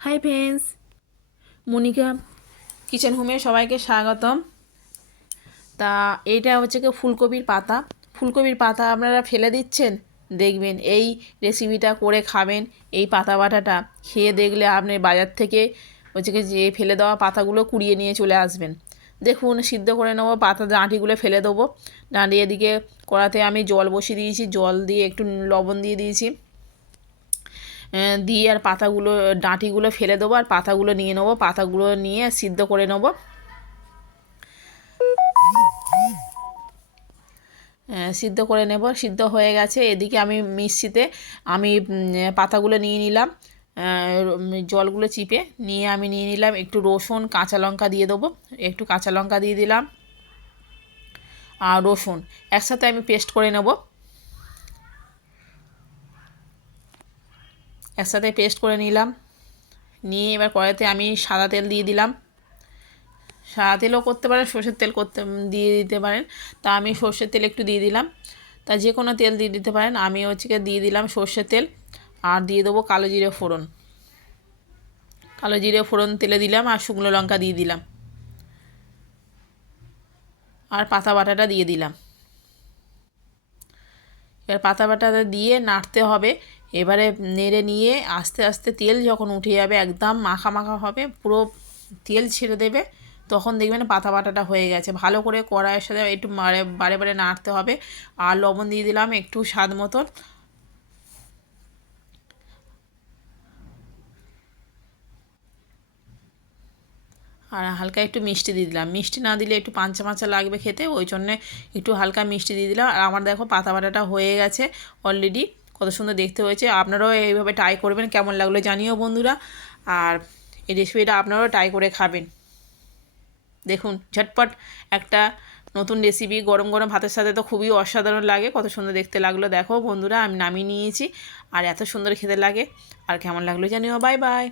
Hi friends, Monika kitchen হোমে সবাইকে স্বাগতম। তা এইটা হচ্ছে কি ফুলকপির পাতা আপনারা ফেলে দিচ্ছেন, দেখবেন এই রেসিপিটা করে খাবেন। এই পাতা বাটাটা খেয়ে দেখলে আপনি বাজার থেকে হচ্ছে কি যে ফেলে দেওয়া পাতাগুলো কুড়িয়ে নিয়ে চলে আসবেন। দেখুন, সিদ্ধ করে নেবো, পাতা ডাঁটিগুলো ফেলে দেবো। ডাঁটি এদিকে কড়াতে আমি জল বসিয়ে দিয়েছি, জল দিয়ে একটু লবণ দিয়ে দিয়েছি, দিয়ে আর পাতাগুলো ডাঁটিগুলো ফেলে দেবো আর পাতাগুলো নিয়ে নেবো। পাতাগুলো নিয়ে সিদ্ধ করে নেবো। সিদ্ধ করে নেব। সিদ্ধ হয়ে গেছে। এদিকে আমি মিক্সিতে আমি পাতাগুলো নিয়ে নিলাম, জলগুলো চিপে নিয়ে আমি নিয়ে নিলাম একটু রসুন, কাঁচা লঙ্কা দিয়ে দেবো। একটু কাঁচা লঙ্কা দিয়ে দিলাম আর রসুন একসাথে আমি পেস্ট করে নেব। একসাথে পেস্ট করে নিলাম। নিয়ে এবার কড়াইতে আমি সাদা তেল দিয়ে দিলাম। সাদা তেলও করতে পারেন, সর্ষের তেল দিয়ে দিতে পারেন। তা আমি সর্ষের তেল একটু দিয়ে দিলাম। তা যে কোনো তেল দিয়ে দিতে পারেন। আমি হচ্ছে দিয়ে দিলাম সর্ষের তেল আর দিয়ে দেবো কালো জিরে ফোড়ন। কালো জিরে ফোড়ন তেলে দিলাম আর শুকনো লঙ্কা দিয়ে দিলাম আর পাতা বাটাটা দিয়ে দিলাম। এবার পাতা বাটাটা দিয়ে নাড়তে হবে। এবারে নেড়ে নিয়ে আস্তে আস্তে তেল যখন উঠে যাবে, একদম মাখা মাখা হবে, পুরো তেল ছেড়ে দেবে, তখন দেখবেন পাতা বাটাটা হয়ে গেছে। ভালো করে কড়াইয়ের সাথে একটু বারে বারে নাড়তে হবে। আর লবণ দিয়ে দিলাম একটু স্বাদ মতন। আর হালকা একটু মিষ্টি দিয়ে দিলাম। মিষ্টি না দিলে একটু পাঞ্চা পাঞ্চা লাগবে খেতে, ওই জন্যে একটু হালকা মিষ্টি দিয়ে দিলাম। আর আমার দেখো পাতা বাটাটা হয়ে গেছে অলরেডি। কত সুন্দর দেখতে হয়েছে। আপনারাও এইভাবে ট্রাই করবেন, কেমন লাগলো জানিও বন্ধুরা। আর এই রেসিপিটা আপনারাও ট্রাই করে খাবেন। দেখুন, ঝটপট একটা নতুন রেসিপি গরম গরম ভাতের সাথে তো খুবই অসাধারণ লাগে। কত সুন্দর দেখতে লাগলো দেখো বন্ধুরা। আমি নামিয়ে নিয়েছি আর এত সুন্দর খেতে লাগে। আর কেমন লাগলো জানিও। Bye bye.